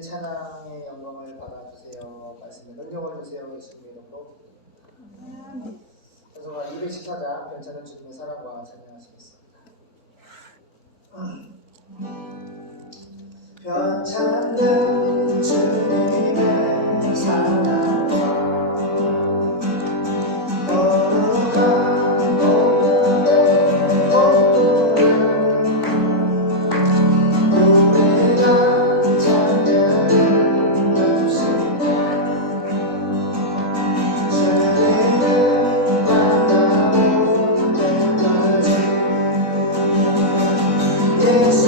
찬양의 영광을 받아주세요. 말씀의 능력을 주세요. 예수님의 이름으로 기도드립니다. 그래서 214장 괜찮은 주님의 사랑과 찬양하시겠습니다. 괜찮은 주님의 사랑과 거룩한 모든 공로를 우리가 찬양합시다. 주님을 만나볼 때까지 예수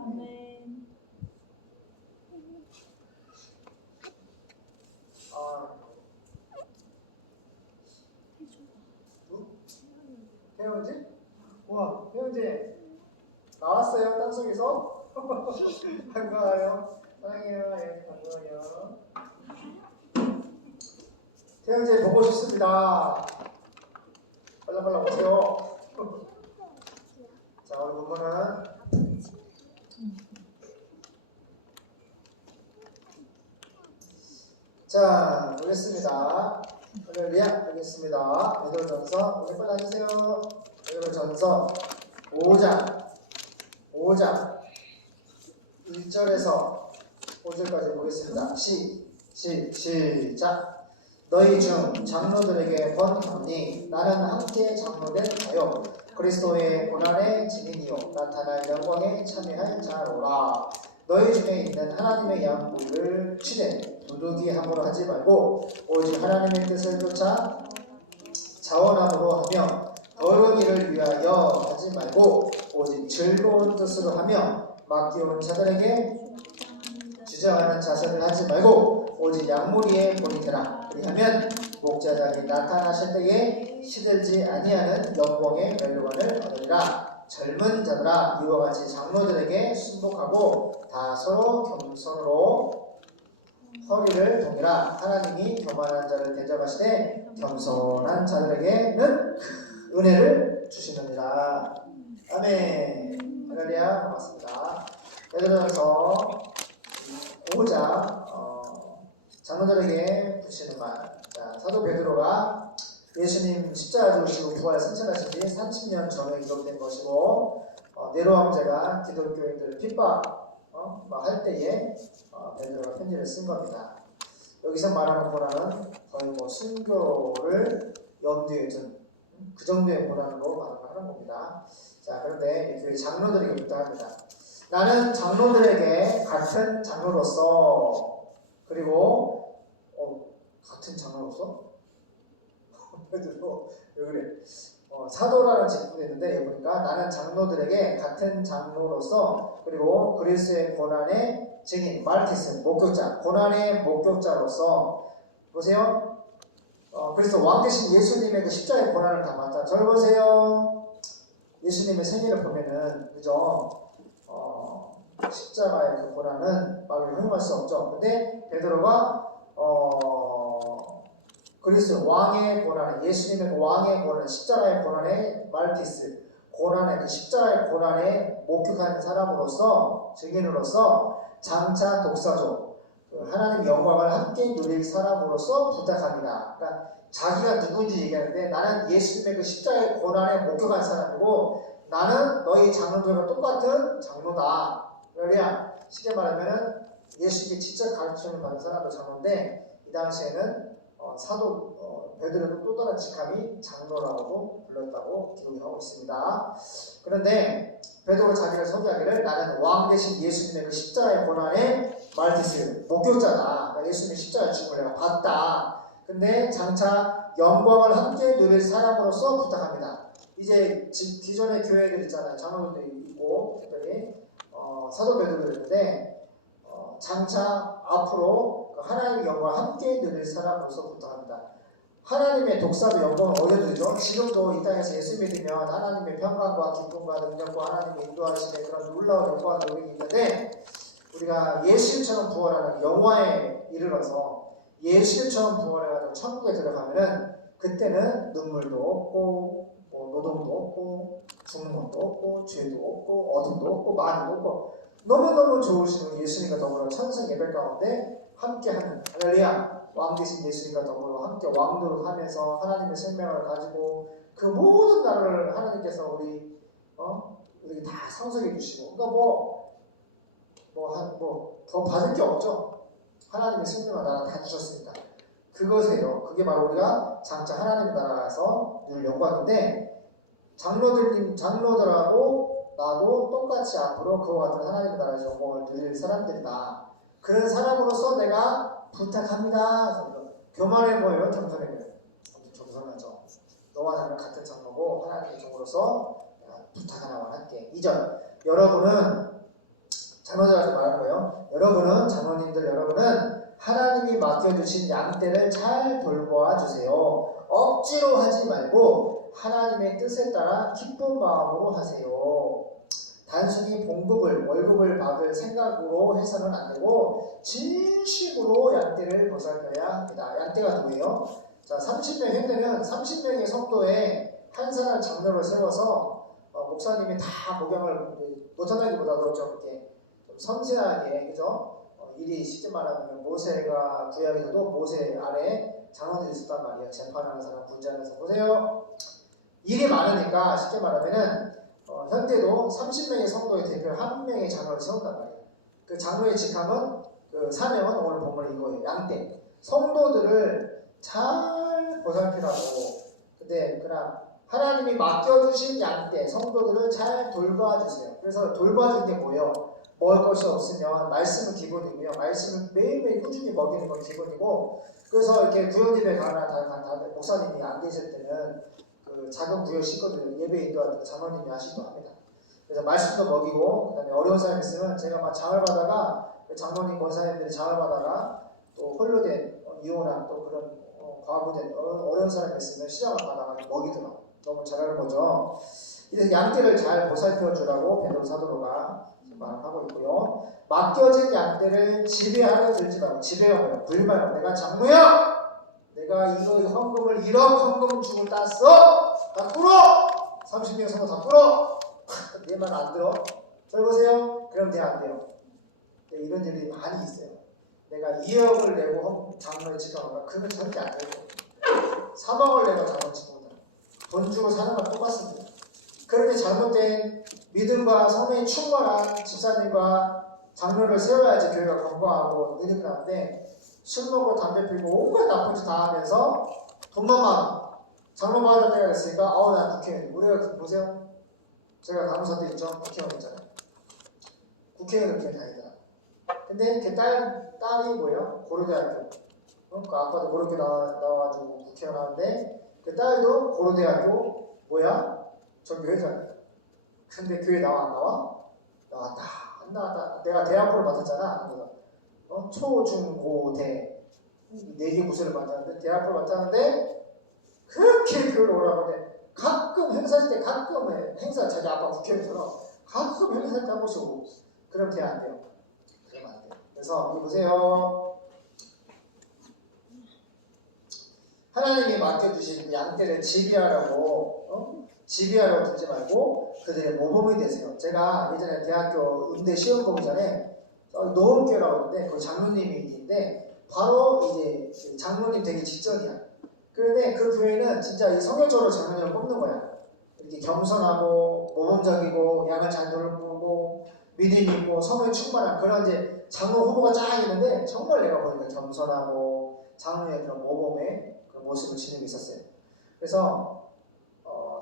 아멘. 배우지? 와, 배우지? 나왔어요, 땅속에서? 반가워요. 사랑해요. 예, 반가워요. 태영제 보고 싶습니다. 빨리 오세요. 자, 오늘 본문은 자, 보겠습니다. 할렐루야, 보겠습니다. 베드로전서, 오늘 빨리 앉으세요. 베드로전서 5장 1절에서 5절까지 보겠습니다. 시작. 너희 중 장로들에게 번하니 나는 함께 장로된 자요 그리스도의 고난의 증인이요 나타날 영광에 참여할 자로라. 너희 중에 있는 하나님의 양보를 치되 도둑이 함으로 하지 말고 오직 하나님의 뜻을 쫓아 자원함으로 하며 더러운 일을 위하여 하지 말고 오직 즐거운 뜻으로 하며 맡겨온 자들에게 주장하는 자세를 하지 말고 오직 양무리에 본이 되라. 그리하면 목자장이 나타나실 때에 시들지 아니하는 영광의 멸류관을 얻으리라. 젊은 자들아 이와 같이 장로들에게 순복하고 다 서로 겸손으로 허리를 동이라. 하나님이 교만한 자를 대접하시되 겸손한 자들에게는 은혜를 주시느니라. 아멘. 할렐루야. 반갑습니다. 베드로전서 5장 장로들에게 붙이는 말. 자, 사도 베드로가 예수님 십자가 지시고 부활 승천하신 지 30년 전에 기록된 것이고 네로 황제가 기독교인들을 핍박할 때에 베드로가 편지를 쓴 겁니다. 여기서 말하는 고난은 거의 순교를 염두에 둔 그 정도의 고난으로 말하는 겁니다. 자, 그런데 이 교회 장로들에게 부탁합니다. 나는 장로들에게 같은 장로로서 그리고 같은 장로로서? 베드로 왜 그래? 사도라는 직분이 있는데 여기 보니까 나는 장로들에게 같은 장로로서 그리고 그리스도의 고난의 증인 말티스 목격자 고난의 목격자로서 보세요. 그래서 왕 대신 예수님의 그 십자가의 고난을 담았다. 저를 보세요. 예수님의 생애를 보면은 그죠? 십자가의 그 고난은 말로 형용할 수 없죠. 근데 베드로가 그리스도 왕의 고난에 예수님의 왕의 고난, 십자가의 고난의 말티스 고난의 그 십자가의 고난에 목격한 사람으로서 증인으로서 장차 독사조 하나님 영광을 함께 누릴 사람으로서 부탁합니다. 그러니까 자기가 누군지 얘기하는데 나는 예수님의 그 십자가의 고난에 목격한 사람이고 나는 너희 장로들과 똑같은 장로다. 그러냐 쉽게 말하면 예수님이 직접 가르침을 받은 사람도 장로인데 이 당시에는 사도 베드로도 또 다른 직함이 장로라고 불렀다고 기록이 하고 있습니다. 그런데 베드로가 자기를 소개하기를 나는 왕 대신 예수님의 그 십자가의 고난에 말티스 목격자다. 그러니까 예수님의 십자가 죽음을 내가 봤다. 근데 장차 영광을 함께 누릴 사람으로서 부탁합니다. 이제 기존의 교회들 있잖아요. 장로들도 있고 특별히 사도 베드로도 있는데 장차 앞으로 하나님의 영광을 함께 누릴 사람으로서 부탁합니다. 하나님의 독사도 영광을 어디에 누리죠? 지금도 이 땅에서 예수 믿으면 하나님의 평강과 기쁨과 능력과 하나님의 인도하심의 그런 놀라운 영광을 누리게 있는데 우리가 예수님처럼 부활하는 영화에 이르러서 예수님처럼 부활해가지고 천국에 들어가면은 그때는 눈물도 없고 노동도 없고 죽는 것도 없고 죄도 없고 어둠도 없고 마귀도 없고 너무너무 좋으신 예수님과 더불어 천상 예배 가운데 함께하는 할렐루야 왕 대신 예수님과 더불어 함께 왕노릇 하면서 하나님의 생명을 가지고 그 모든 나라를 하나님께서 우리 우리 다 상속해 주시고 그러니까 더 받을 게 없죠. 하나님의 생명과 나라 다 주셨으니까 그것이에요. 그게 바로 우리가 장차 하나님의 나라에서 누릴 영광인데 장로들하고 나도 똑같이 앞으로 그와 같은 하나님의 나라에서 영광을 누릴 사람들이다. 그런 사람으로서 내가 부탁합니다. 교만해 보여요, 겸손해 보여요? 겸손하죠. 너와 나는 같은 장로고 하나님의 종으로서 부탁하나와 함께. 2절 여러분은 장로들한테 말하는 거예요. 여러분은 장로님들 여러분은 하나님이 맡겨주신 양떼를 잘 돌보아 주세요. 억지로 하지 말고 하나님의 뜻에 따라 기쁜 마음으로 하세요. 단순히 봉급을 월급을 받을 생각으로 해서는 안 되고 진심으로 양떼를 보살펴야 합니다. 양떼가 누구예요? 자, 30명 했으면 30명의 성도에 한 사람 장로를 세워서 목사님이 다 목양을 못한다기보다도 좀 이렇게 좀 섬세하게 그죠? 일이 쉽게 말하면 모세가 구약에서도 모세 아래 장로들이 있었단 말이에요. 재판하는 사람, 분쟁하는 사람 보세요. 일이 많으니까 쉽게 말하면은 현대도 30명의 성도의 대표 1명의 장로를 세운단 말이에요. 그 장로의 직함은 그 사명은 오늘 본문 이거예요. 양떼. 성도들을 잘 보살피라고. 근데 그러나 하나님이 맡겨주신 양떼 성도들을 잘 돌봐주세요. 그래서 돌봐주는 게 뭐예요? 먹을 것이 없으면 말씀은 기본이고요. 말씀을 매일매일 꾸준히 먹이는 건 기본이고, 그래서 이렇게 구역집에 가나 목사님이 안 계실 때는 그 작은 구역 식구들 예배 인도할 때 장로님이 하시기도 합니다. 그래서 말씀도 먹이고, 그다음에 어려운 사람이 있으면 제가 막 장을 받다가 장로님 권사님들이 장을 받다가 또 홀로된 이혼한 또 그런 과부된 어려운 사람이 있으면 시장을 받아가 먹이더라고. 너무 잘하는 거죠. 이래서 양떼를 잘 보살펴 주라고 베드로 사도가 말하고 있고요. 맡겨진 양떼를 지배하려 들지 말고. 지배가 뭐야? 불만. 내가 장로야. 내가 이거 헌금을 1억 헌금 주고 땄어. 다 풀어. 30명 성도 다 풀어. 내 말 안 들어. 저 보세요. 그럼 돼 안 돼요. 이런 일이 많이 있어요. 내가 2억을 내고 장로에 직감하면 그건 절대 안 되고 3억을 내고 장로에 직감하면 돈 주고 사는 건 똑같습니다. 그렇게 잘못된 믿음과 성령이 충만한 집사님과 장로를 세워야지 교회가 건강하고 느리게 나는데 술 먹고 담배 피고 온갖 나쁜 짓 다 하면서 돈만 많아. 장로 받을 때가 됐으니까 난 국회의원. 우리가 보세요. 제가 간호사 때 있죠. 국회의원 있잖아요. 국회의원 이렇게 다니더라. 근데 걔 딸이 뭐예요? 고려대학교. 그 아빠도 고려대 나와가지고 국회의원 하는데 그 딸도 고려대학교 뭐야? 전교회장이야. 근데 교회 나와 안 나와? 나왔다. 안 나왔다. 내가 대학부를 맡았잖아. 초, 중, 고, 대 4개 부서를 맡았는데 대학부를 맡았는데 그렇게 교회를 오라고 하는데 가끔 행사할 때 가끔 행사 자기 아빠 국회의원처럼 가끔 행사할 때 한 번씩 오고 그럼 돼 안 돼요? 그러면 안 돼요. 그래서 여기 보세요. 하나님이 맡겨주신 그 양떼를 지배하라고 들지 말고 그들의 모범이 되세요. 제가 예전에 대학교 음대 시험 보기 전에 노원교라고 하는데 거기 장로님이 있는데 바로 이제 장로님 되기 직전이야. 그런데 그 교회는 진짜 이 성결적으로 장로님을 뽑는 거야. 이렇게 겸손하고 모범적이고 양을 잘 돌보고 믿음이 있고 성에 충만한 그런 이제 장로 후보가 쫙 있는데 정말 내가 보니까 겸손하고 장로의 그런 모범의 그런 모습을 지니고 있었어요. 그래서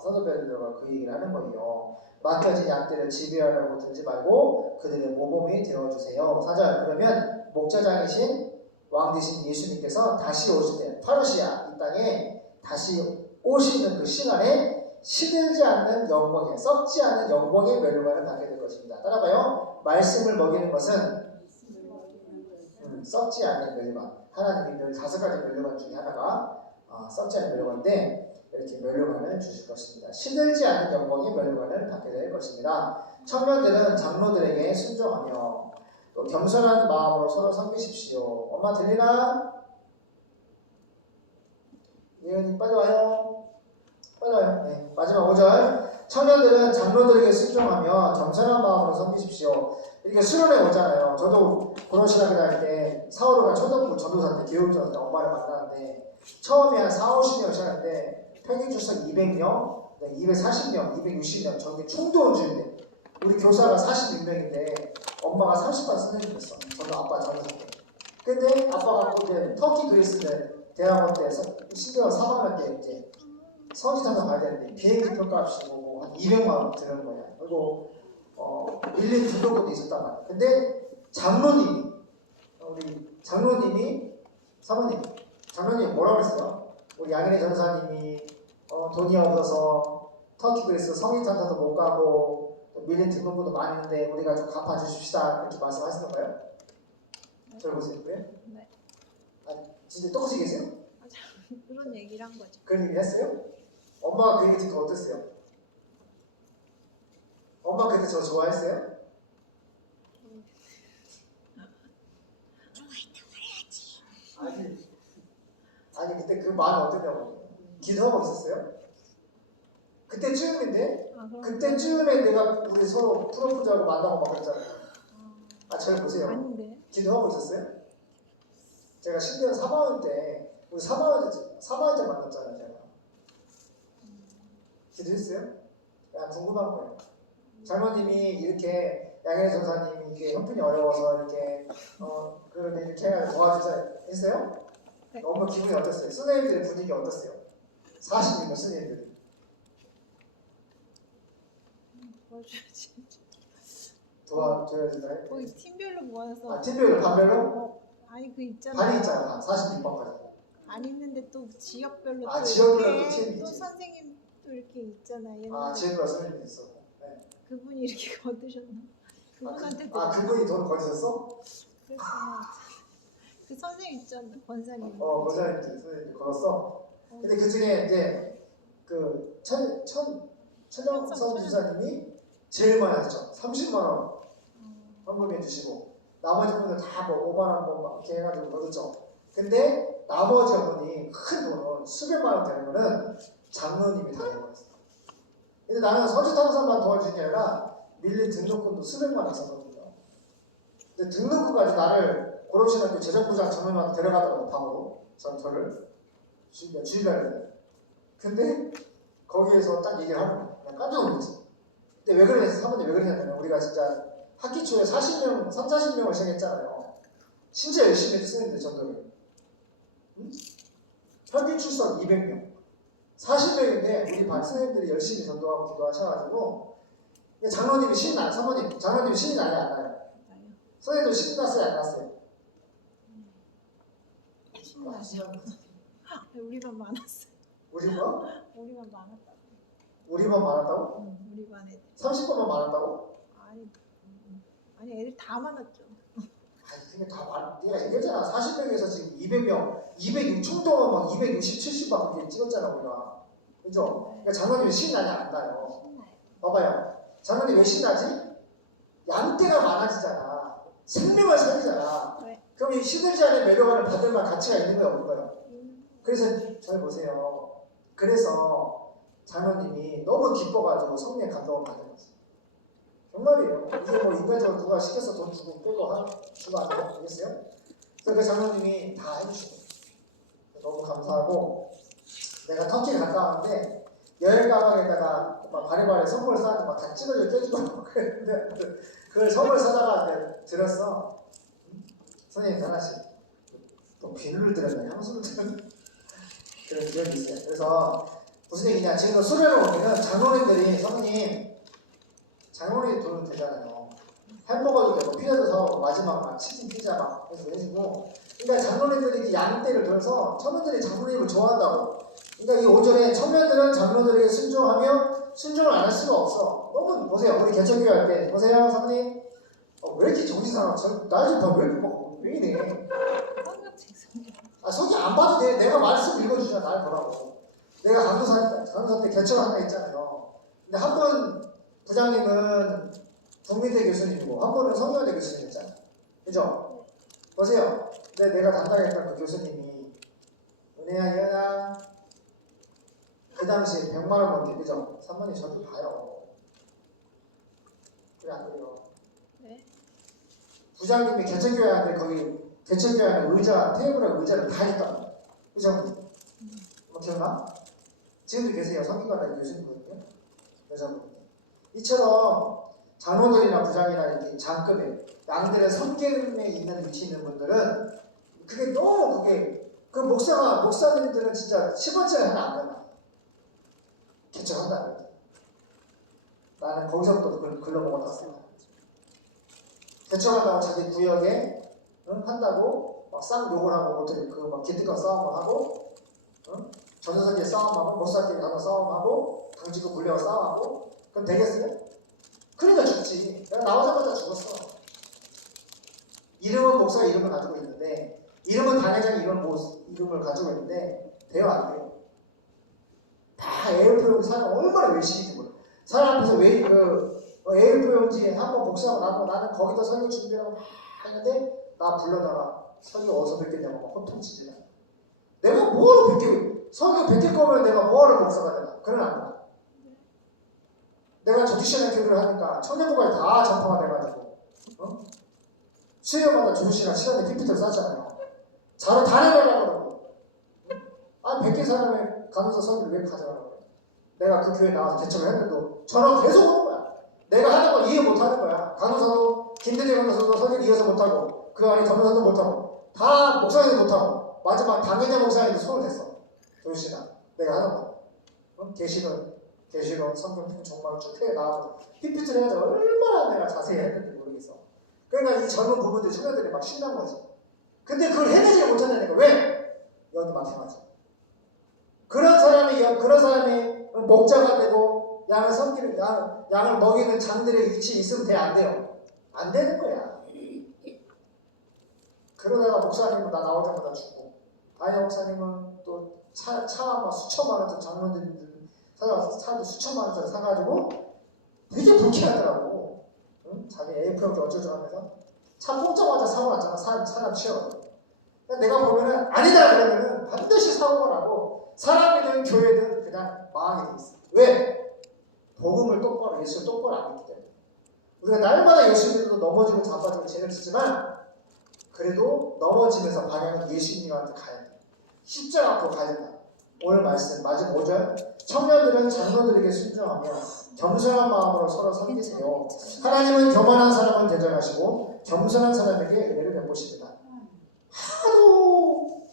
사도 베드로가 그 얘기를 하는 거예요. 맡겨진 양떼를 지배하려고 들지 말고 그들의 모범이 되어주세요. 4절. 그러면 목자장이신 왕 되신 예수님께서 다시 오실 때 파르시아 이 땅에 다시 오시는 그 시간에 시들지 않는 영광에 썩지 않는 영광의 멸류관을 받게 될 것입니다. 따라봐요. 말씀을 먹이는 것은 썩지 않는 멸류관. 하나님이 늘 5가지 멸류관 중에 하나가 썩지 않는 멸류관인데 이렇게 멸류관을 주실 것입니다. 시들지 않는 영광의 멸류관을 받게 될 것입니다. 청년들은 장로들에게 순종하며 또 겸손한 마음으로 서로 섬기십시오. 엄마 들리나? 예은이 빨리 와요. 빨리 와요. 네. 마지막 5절. 청년들은 장로들에게 순종하며 겸손한 마음으로 섬기십시오. 이렇게 수련회 오잖아요. 저도 고로신학교 다닐 때 사오르가 초등부 전도사 때 교육전도사 때 엄마를 만나는데 처음에 한 4, 50명 시작했는데 평균 출석 200명, 240명, 260명 전교 충도원주인데 우리 교사가 46명인데 엄마가 30반 선생님이었어. 저도 아빠 전도사 때. 근데 아빠가 이제 터키 그리스는 대학원 때서 심지어 3학년 때 이제 선지탄도 가야 되는데 비행기 표값이 뭐 한 200만 원 드는 거야. 그리고 밀린 등록금도 있었단 말이야. 근데 장로님이 우리 장로님이 사모님 장로님 뭐라고 그랬어요? 우리 양인의 전사님이 돈이 없어서 터키 그리스 성인탄사도 못 가고 밀린 등록금도 많이 있는데 우리가 좀 갚아주십시다 그렇게 말씀하시던가요? 저를 보세요. 그래요? 네. 아, 진짜 똑같이 계세요? 그런 얘기를 한 거죠. 그런 얘기 했어요? 엄마가 그 얘기 듣고 어땠어요? 엄마 그때 저 좋아했어요? 아니 그때 그 마음 어땠냐고. 기도하고 있었어요? 그때쯤인데 그때쯤에 내가 우리 서로 프로포즈하고 만나고 막 그랬잖아요. 아 저를 보세요. 아닌데. 기도하고 있었어요? 제가 10년 3학년 때 우리 3학년 때 만났잖아요. 제가 기도했어요? 야 궁금한 거예요. 장로님이 이렇게 양현애 전사님이 이게 형편이 어려워서 이렇게 그런데 이렇게 해가지고 도와주세요 했어요? 네. 너무 기분이 어땠어요? 선생님들의 분위기 어땠어요? 40명 선생님들이 도와줘야지. 도와줘야 되나요? 거의 팀별로 모아서. 아 팀별로 반별로? 아니 그 있잖아. 반이 있잖아 46번까지 안 있는데 또 지역별로 아, 또 지역별로 이렇게 또 팀이 또 있지. 선생님 또 이렇게 있잖아. 아 옛날에 지혜가 선생님이 있었고 네. 그분이 이렇게 거두셨나? 그분한테 그분이 돈 거두셨어? 그래서 그 선생님 있잖아. 권사님. 권사님들 선생님들 걸었어? 근데 그 중에 이제 그 천영선 주사님이 제일 많이 하셨죠. 30만 원 헌금해 주시고 나머지 분들 다 뭐 5만 원 뭐 이렇게 해가지고 거두죠. 근데 나머지 분이 큰 돈은 수백만 원 되는 거는 장로님이 다 해버렸어요. 근데 나는 선지탕산만 도와주는 게 아니라 밀린 등록금도 수백만 원 썼거든요. 근데 등록금 가지고 나를 고려신학교 재정부장 장로님한테 데려가더라고 방으로 저를 주일날에. 근데 거기에서 딱 얘기를 하는 거야. 그냥 깜짝 놀랐지. 근데 왜 그랬어? 사모님 왜 그러냐면 우리가 진짜 학기 초에 40명, 3, 40명을 시행했잖아요. 진짜 열심히 했는데 전도를. 응? 평균 출석 200명. 40명인데 우리 반 선생님들이 열심히 전도하고 기도하셔가지고 장로님이 신이 나, 사모님 장로님이 신이 나요 안 나요? 선생님도 신이 났어요 안 났어요? 신나죠. 우리 반 많았어. 우리 반? 우리 반 많았다. 우리 반 많았다고? 응, 우리 반 애들. 30번만 많았다고? 아니 애들 다 많았죠. 아니 근데 다 많, 내가 얘기했잖아. 40명에서 지금 200명, 206총 동안 막 260, 70막 그렇게 찍었잖아 우리가. 그죠? 그러니까 장로님이 신나냐 안 나요? 신나요. 봐봐요. 장로님 왜 신나지? 양떼가 많아지잖아. 생명을 살리잖아. 네. 그럼 이 시들지 않은 매력을 받을 만한 가치가 있는 거야 없는 거야? 그래서 잘 보세요. 그래서 장로님이 너무 기뻐가지고 성령의 감동을 받은 거지. 정말이에요. 이게 뭐 인간적으로 누가 시켜서 돈 주고 빼고 주고 안 되고 알겠어요? 그래서 그 장로님이 다 해주시고 너무 감사하고 내가 터키 갔다 왔는데 여행 가방에다가 막 바리바리 선물 싸는데 막 다 찢어져 깨지고 그랬는데 그걸 선물 사다가 들었어. 선생님 하나씩 또 비누를 들었네 향수를 들었네 그런 기억이 있어요. 그래서 무슨 얘기냐 지금 수련을 오면은 장로님들이 성님 장로님이 돈을 되잖아요. 햄버거도 되고 피자도 사오고 마지막 막 치킨 피자 막 해서 해주고 그러니까 장로님들이 양떼를 들어서 청년들이 장로님을 좋아한다고. 그러니까 이 5절에 청년들은 장로들에게 순종하며 순종을 안 할 수가 없어. 너무 보세요. 우리 개척교회 할 때 보세요 사모님 왜 이렇게 정신사람 나좀 봐. 왜 이렇게 막 왜 이래. 아 성경 안 봐도 돼. 내가 말씀 읽어주잖아. 날 보라고. 내가 강도사 때 개척 하나 있잖아요. 근데 한 번 부장님은 국민대 교수님이고 한 번은 성경대 교수님이었잖아요. 그죠? 보세요. 근데 내가 담당했던 그 교수님이 은혜야 이현아 그 당시에 100만 원 넘게 그죠? 사모님 저도 봐요. 그래 안 그래요? 네. 부장님이 개척교회한테 거기 개척교회 안에 의자 테이블에 의자를 다 했다. 그죠? 뭐 기억나? 지금도 계세요. 성균관대 교수님거든요. 여자분. 이처럼 장로들이나 부장이나 이렇게 장급에 양들의 성계에 있는 위치에 있는 분들은 그게 너무 그 목사님들은 진짜 10원짜리 하나 안 되나 개척한다는 거지. 나는 거기서부터 글러먹어놨어요. 개척한다고 자기 구역에 한다고 막 쌍 욕을 하고 막 기득권 싸움을 하고 전도사끼리 싸움하고 목사끼리 가서 싸움하고 당직구 불려서 싸움하고 그럼 되겠어요? 그러니까 죽지. 내가 나오자마자 죽었어. 이름은 목사 이름을 가지고 있는데, 이름은 단회장 이름을 가지고 있는데 돼요 안 돼요? 다 에어프용 사람 얼마나 외식인지 몰라. 사람 앞에서 에어프용지 한번 목사하고 나는 거기다 설교 준비하고 막 하는데 나 불러다가 설교 어디서 뵙겠냐고 막 호통치지. 내가 뭐하러 설교 뵙길 거면 내가 뭐하러 목사가 되나? 그런 안 돼. 내가 조지시나 교류를 하니까 청년부가 다 전파가 돼가지고 수요일마다 조지시나 시간에 PPT를 쌌잖아요. 자료 다 내려가려고 그러고. 아니 100개 사람의 간호사 설교를 왜 가져가라고 그래. 내가 그 교회에 나와서 개척을 했는데도 전화 계속 오는 거야. 내가 하는 걸 이해 못하는 거야. 간호사도 김대재 간호사도 설교를 이해서 못하고 그 안에 전문사도 못하고 다 목사님도 못하고 마지막 당회장 목사님도 손을 댔어. 조지시나 내가 하는 거. 계시론 성경 정말 쭉 해 나와서 PPT를 해가지고 얼마나 내가 자세히 했는지 모르겠어. 그러니까 이 젊은 부부들 청년들이 막 신난 거지. 근데 그걸 해내지 못한다니까. 왜? 여기 마찬가지. 그런 사람이 목자가 되고 양을 섬기는 양을 먹이는 장들의 위치에 있으면 돼 안 돼요? 안 되는 거야. 그러다가 목사님은 나 나오자마자 죽고, 다이아 목사님은 또 차만 막 수천만 원짜리 장로들 찾아와서 차도 수천만 원짜리 사가지고 되게 불쾌하더라고. 응? 자기 AF형도 어쩌고 하면서 차 뽑자마자 사고 났잖아. 사람 치워가지고. 내가 보면은 아니다 그러면은 반드시 사고가 나고 사람이든 교회든 그냥 망하게 돼 있어. 왜? 복음을 똑바로 예수를 똑바로 안 믿기 때문에. 우리가 날마다 예수 믿어도 넘어지고 자빠지고 죄를 짓지만 그래도 넘어지면서 방향은 예수님한테 가야 돼. 십자가 앞으로 가야 된다. 오늘 말씀 마지막 5절 청년들은 장로들에게 순종하며 겸손한 마음으로 서로 섬기세요. 하나님은 교만한 사람을 대적하시고 겸손한 사람에게 은혜를 베푸십니다. 하도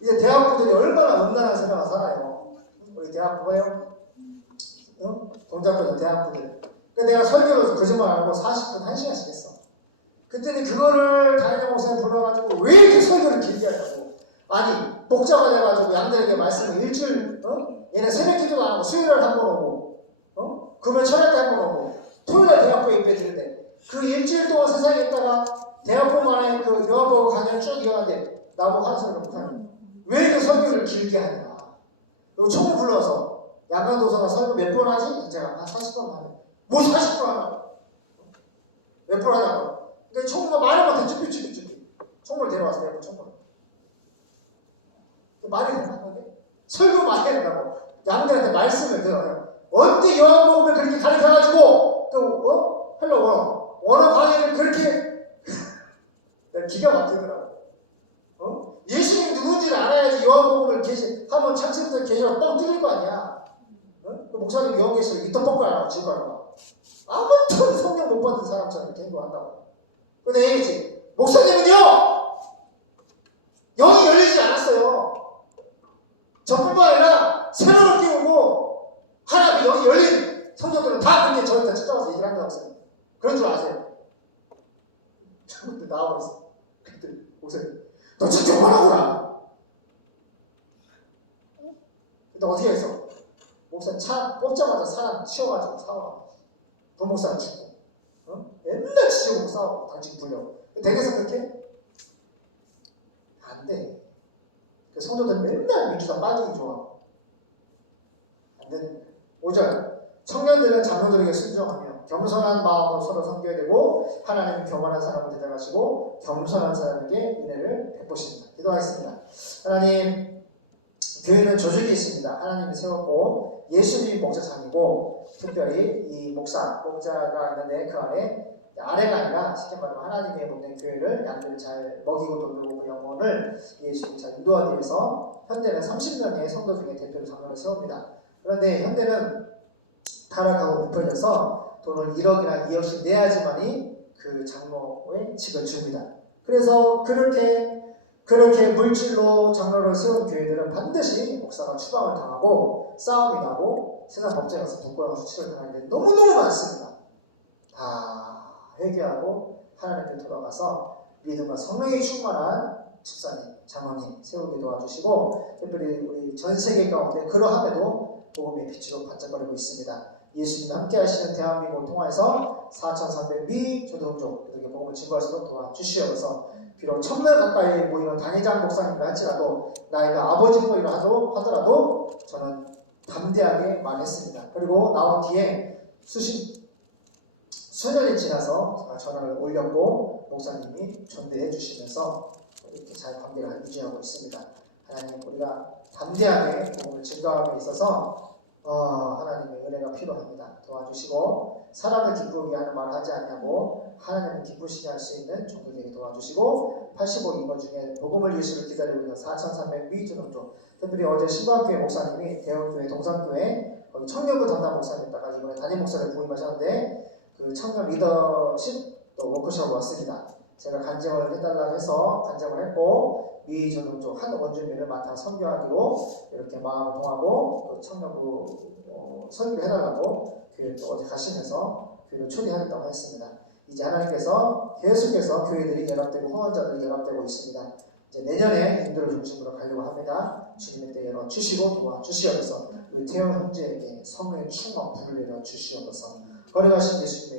이제 대학부들이 얼마나 음란한 생활을 살아요. 우리 대학부가요? 동작부들 대학부들. 그러니까 내가 설교를 거짓말 안 하고 40분 1시간씩 했어. 그때는 그거를 다니엘 목사님 불러가지고 왜 이렇게 설교를 길게 하냐고. 아니 목자가 돼가지고 양들에게 말씀을 일주일 얘네 새벽 기도도 안 하고 수요일날 한 번 오고 금요일 철학 때 한 번 오고 토요일날 대학부에 입회 드는데 그 일주일 동안 세상에 있다가 대학부만의 그 요한복음 강연을 쭉 이어가는데 나보고 하는 소리가 못하는 왜 이렇게 설교를 길게 하냐. 그리고 총을 불러서 야간도서가 설교 몇 번 하지? 제가 한 40번 하네. 뭐 40번 하나? 몇 번 하냐고. 근데 총을 말하면 다 쭈삐쭈삐쭈삐 총을 데려와서 내가 총을 말이 되는 건데 설교 많이 한다고 양들한테 말씀을 들어요. 언제 요한복음을 그렇게 가르쳐가지고 또 헬로 원어 강의를 그렇게 기가 막히더라고. 예수님 누군지를 알아야지 요한복음을 한번 창세부터 계시로 뻥 뚫릴 거 아니야. 그 목사님 요한계시록 이터 뻥 알아 지금 알아. 아무튼 성령 못 받은 사람처럼 이렇게 행동한다고. 근데 얘기지 목사님은요 영이 열리지 않았어요. 저뿐만 아니라 새로운 끼우고 하나님이 여기 열린 성도들은 다 그렇게 저한테 찾아와서 얘기를 한다고 했어요. 그런 줄 아세요? 저분들 나와버렸어. 그때 목사님 너 진짜 그만하구나. 근데 어떻게 했어? 목사님 차 뽑자마자 사람 치워가지고 싸워. 부목사님 죽고 맨날 지지고 싸우고 당신 불려. 되겠어 그렇게? 안 돼. 그 성도들 맨날 민주당 빠지기 좋아. 안 되는 거야. 5절 청년들은 장로들에게 순종하며 겸손한 마음으로 서로 섬겨야 되고 하나님은 교만한 사람을 대적하시고 겸손한 사람에게 은혜를 베푸십니다. 기도하겠습니다. 하나님 교회는 조직이 있습니다. 하나님이 세웠고 예수님이 목자장이고 특별히 이 목자가 있는데 그 안에 아래가 아니라 쉽게 말하면 하나님의 복된 교회를 양들을 잘 먹이고 돌보고 그 영혼을 예수님이 잘 인도하기 위해서 현대는 30명의 성도 중에 대표로 장로를 세웁니다. 그런데 현대는 타락하고 부풀려서 돈을 1억이나 2억씩 내야지만이 그 장로의 직을 줍니다. 그래서 그렇게 물질로 장로를 세운 교회들은 반드시 목사가 추방을 당하고 싸움이 나고 세상 법정에 가서 부끄러운 수치를 당하는 게 너무너무 많습니다. 다 회개하고 하나님께 돌아가서 믿음과 성령이 충만한 집사님, 장로님 세우게 도와주시고 특별히 우리 전 세계 가운데 그러함에도 복음의 빛으로 반짝거리고 있습니다. 예수님이 함께 하시는 대한민국을 통해서 4,300미 전도동족 이렇게 복음을 증거할 수 있도록 도와주시옵소서. 비록 1000명 가까이 모이는 단회장 목사님이라 할지라도 나이가 아버지 뿌리라 하더라도 저는 담대하게 말했습니다. 그리고 나온 뒤에 수년이 지나서 전화를 올렸고 목사님이 전대해 주시면서 이렇게 잘 관계를 유지하고 있습니다. 하나님, 우리가 담대하게 복음을 증거함에 있어서 하나님의 은혜가 필요합니다. 도와주시고 사람을 기쁘게 하는 말을 하지 않냐고 하나님을 기쁘시게 할 수 있는 종들에게 도와주시고 85인거 중에 복음을 예수를 기다리고 있는 4,300미 전도동족, 특별히 어제 신방교회 목사님이 대형교회 동산교회 거기 청년부 담당 목사님이다가 이번에 담임 목사를 부임하셨는데 그 청년 리더십 또 워크숍을 왔습니다. 제가 간증을 해달라고 해서 간증을 했고 미 전도동족 한 원주민을 맡아 선교하기로 이렇게 마음을 통하고 그 청년부 설교를 해달라고 교회 또 어디 가시면서 교회를 초대하겠다고 했습니다. 이제 하나님께서 계속해서 교회들이 연합되고 후원자들이 연합되고 있습니다. 이제 내년에 인도를 중심으로 가려고 합니다. 주님의 때 열어주시고 도와주시옵소서. 우리 태영 형제에게 성령의 충만 불을 내려주시옵소서. 거룩하신 예수님